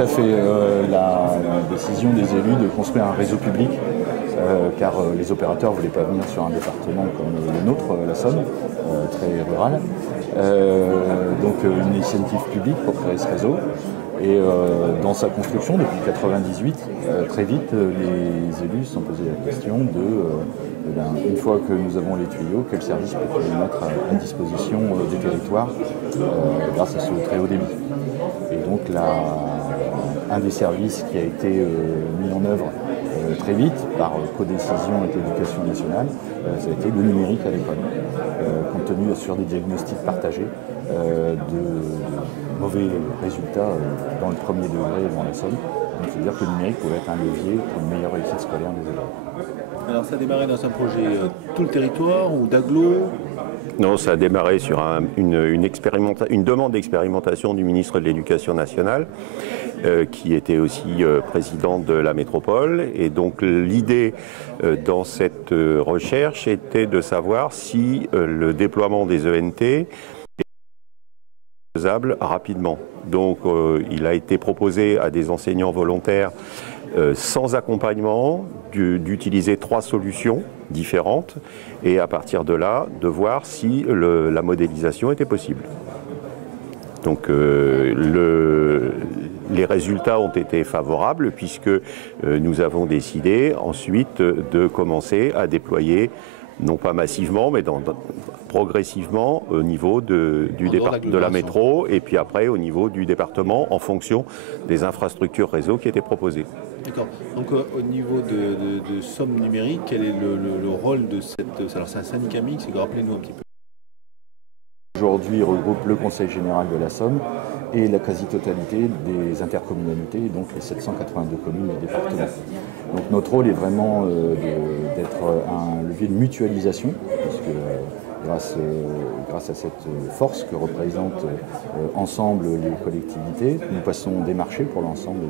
tout à fait. La décision des élus de construire un réseau public, car les opérateurs ne voulaient pas venir sur un département comme le nôtre, la Somme, très rural. Donc une initiative publique pour créer ce réseau. Et dans sa construction, depuis 1998, très vite, les élus se sont posé la question de, une fois que nous avons les tuyaux, quel service peut-on mettre à disposition des territoires grâce à ce très haut débit. Et donc un des services qui a été mis en œuvre très vite par codécision avec l'Éducation nationale, ça a été le numérique à l'école, compte tenu sur des diagnostics partagés de mauvais résultats dans le premier degré et dans la Somme. Donc c'est-à-dire que le numérique pouvait être un levier pour une meilleure réussite scolaire des élèves. Alors ça a démarré dans un projet tout le territoire ou d'agglo? Non, ça a démarré sur une demande d'expérimentation du ministre de l'Éducation nationale, qui était aussi président de la métropole. Et donc l'idée dans cette recherche était de savoir si le déploiement des ENT est faisable rapidement. Donc il a été proposé à des enseignants volontaires sans accompagnement d'utiliser 3 solutions différentes et à partir de là de voir si la modélisation était possible. Donc les résultats ont été favorables puisque nous avons décidé ensuite de commencer à déployer, non pas massivement, mais progressivement au niveau de la métro et puis après au niveau du département en fonction des infrastructures réseau qui étaient proposées. D'accord. Donc au niveau de Somme numérique, quel est le rôle de cette... Alors c'est un syndicat mixte, rappelez-nous un petit peu. Aujourd'hui, il regroupe le Conseil général de la Somme et la quasi-totalité des intercommunalités, donc les 782 communes du département. Donc notre rôle est vraiment d'être un levier de mutualisation, puisque grâce à cette force que représentent ensemble les collectivités, nous passons des marchés pour l'ensemble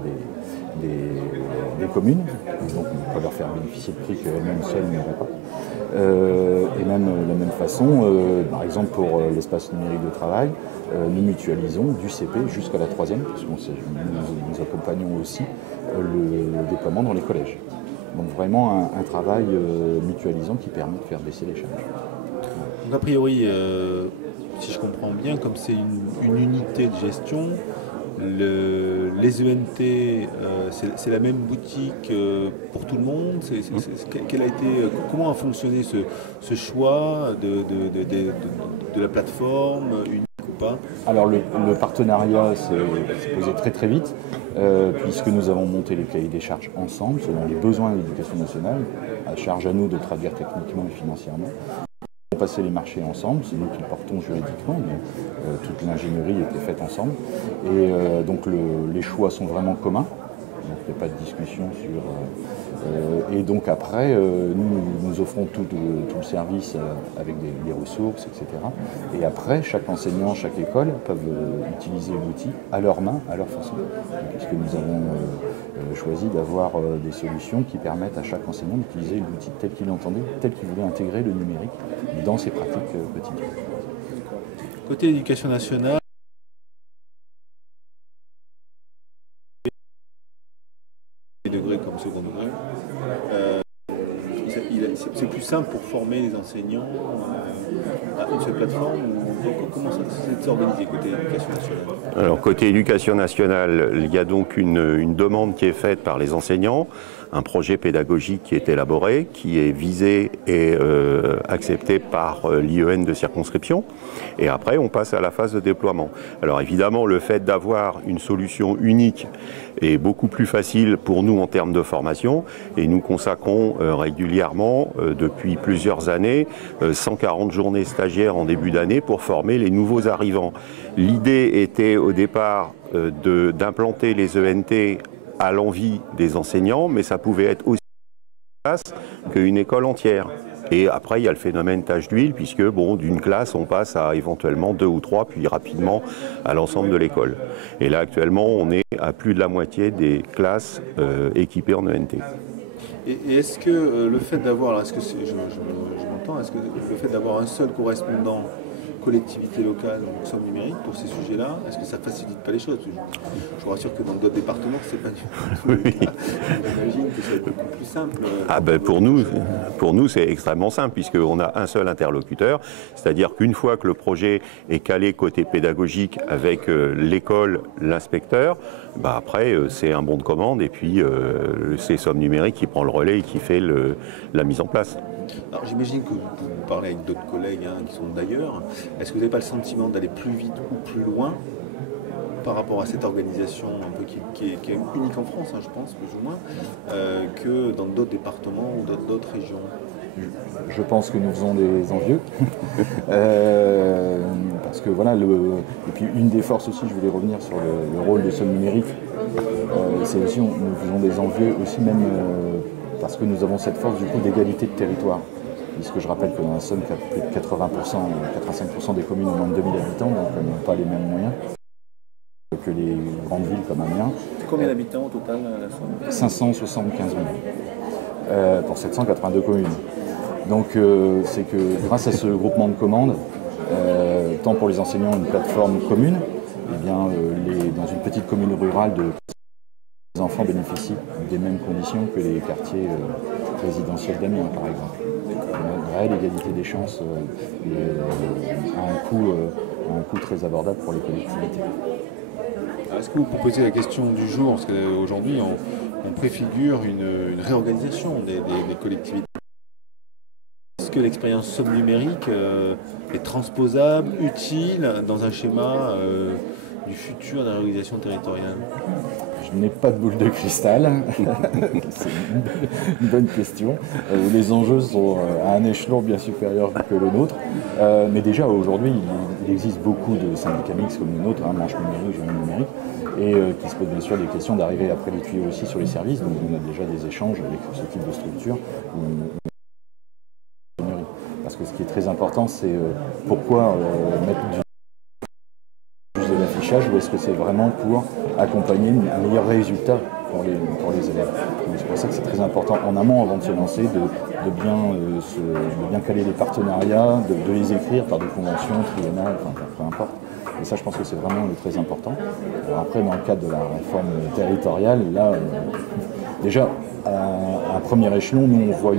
des communes, donc on peut leur faire bénéficier de prix qu'elles-mêmes seules n'auraient pas. Et même de la même façon, par exemple pour l'espace numérique de travail, nous mutualisons du CP jusqu'à la 3e, puisque nous accompagnons aussi le déploiement dans les collèges. Donc vraiment un travail mutualisant qui permet de faire baisser les charges. Donc a priori, si je comprends bien, comme c'est une unité de gestion, les ENT, c'est la même boutique pour tout le monde. Comment a fonctionné ce choix de la plateforme unique ou pas? Alors le partenariat s'est posé très très vite, puisque nous avons monté les cahiers des charges ensemble, selon les besoins de l'Éducation nationale, à charge à nous de traduire techniquement et financièrement. On passait les marchés ensemble, c'est nous qui le portons juridiquement, mais toute l'ingénierie était faite ensemble. Et donc les choix sont vraiment communs, donc il n'y a pas de discussion sur... et donc après, nous offrons tout le service avec des ressources, etc. Et après, chaque enseignant, chaque école peuvent utiliser l'outil à leur main, à leur façon. Puisque nous avons choisi d'avoir des solutions qui permettent à chaque enseignant d'utiliser l'outil tel qu'il l'entendait, tel qu'il voulait intégrer le numérique dans ses pratiques quotidiennes. Côté éducation nationale, degré comme second degré, c'est plus simple pour former les enseignants à une seule plateforme comment ça s'est organisé côté éducation nationale? Alors côté éducation nationale, il y a donc une demande qui est faite par les enseignants, un projet pédagogique qui est élaboré, qui est visé et accepté par l'IEN de circonscription. Et après, on passe à la phase de déploiement. Alors évidemment, le fait d'avoir une solution unique est beaucoup plus facile pour nous en termes de formation. Et nous consacrons régulièrement, depuis plusieurs années, 140 journées stagiaires en début d'année pour former les nouveaux arrivants. L'idée était au départ d'implanter les ENT à l'envie des enseignants, mais ça pouvait être aussi une classe qu'une école entière. Et après, il y a le phénomène tache d'huile, puisque bon, d'une classe, on passe à éventuellement 2 ou 3, puis rapidement à l'ensemble de l'école. Et là, actuellement, on est à plus de la moitié des classes équipées en ENT. Et est-ce que le fait d'avoir, est-ce que le fait d'avoir un seul correspondant collectivités locales en somme numérique pour ces sujets-là? Est-ce que ça ne facilite pas les choses? Je vous rassure que dans d'autres départements, c'est pas du tout le cas. J'imagine que c'est beaucoup plus simple. Ah ben pour nous c'est extrêmement simple puisqu'on a un seul interlocuteur, c'est-à-dire qu'une fois que le projet est calé côté pédagogique avec l'école, l'inspecteur, bah après c'est un bon de commande et puis c'est Somme Numérique qui prend le relais et qui fait la mise en place. Alors j'imagine que vous parlez avec d'autres collègues qui sont d'ailleurs. Est-ce que vous n'avez pas le sentiment d'aller plus vite ou plus loin par rapport à cette organisation un peu qui est unique en France, je pense, plus ou moins, que dans d'autres départements ou d'autres régions? Je pense que nous faisons des envieux. Parce que voilà, et puis une des forces aussi, je voulais revenir sur le rôle de Somme Numérique, c'est aussi, nous faisons des envieux aussi même parce que nous avons cette force du coup d'égalité de territoire. Puisque je rappelle que dans la Somme, plus de 85% des communes ont moins de 2000 habitants, donc elles n'ont pas les mêmes moyens que les grandes villes comme Amiens. Combien d'habitants au total à la Somme? 575 000 pour 782 communes. Donc c'est que grâce à ce groupement de commandes, tant pour les enseignants une plateforme commune, eh bien, dans une petite commune rurale, les enfants bénéficient des mêmes conditions que les quartiers résidentiels d'Amiens, par exemple. Une réelle égalité des chances à un coût très abordable pour les collectivités. Est-ce que vous proposez la question du jour? Parce qu'aujourd'hui, on préfigure une réorganisation des collectivités. Est-ce que l'expérience Somme Numérique est transposable, utile dans un schéma du futur de la réorganisation territoriale? Je n'ai pas de boule de cristal. C'est une bonne question. Les enjeux sont à un échelon bien supérieur que le nôtre. Mais déjà, aujourd'hui, il existe beaucoup de syndicats mixtes comme le nôtre, Manche Numérique, Journée Numérique, et qui se posent bien sûr des questions d'arriver après les tuyaux aussi sur les services. Donc on a déjà des échanges avec ce type de structure. Parce que ce qui est très important, c'est pourquoi mettre de l'affichage ou est-ce que c'est vraiment pour accompagner un meilleur résultat pour les élèves. C'est pour ça que c'est très important en amont, avant de se lancer, de bien caler les partenariats, de les écrire par des conventions triennales, enfin peu importe. Et ça, je pense que c'est vraiment très important. Alors après, dans le cadre de la réforme territoriale, là, déjà, à un premier échelon, nous, on voit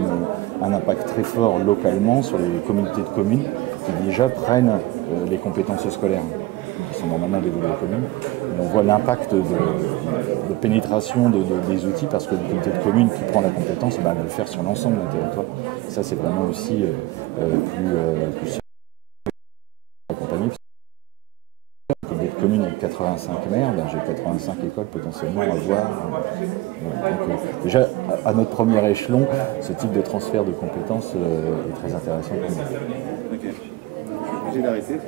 un impact très fort localement sur les communautés de communes qui déjà prennent les compétences scolaires, qui sont normalement dévolues aux communes. On voit l'impact de pénétration des outils parce que la communauté de communes qui prend la compétence va le faire sur l'ensemble d'un territoire. Ça, c'est vraiment aussi plus accompagné. Des communes avec 85 maires, j'ai 85 écoles potentiellement à voir. Donc, déjà, à notre premier échelon, ce type de transfert de compétences est très intéressant pour nous. Ok. J'ai l'arrêté.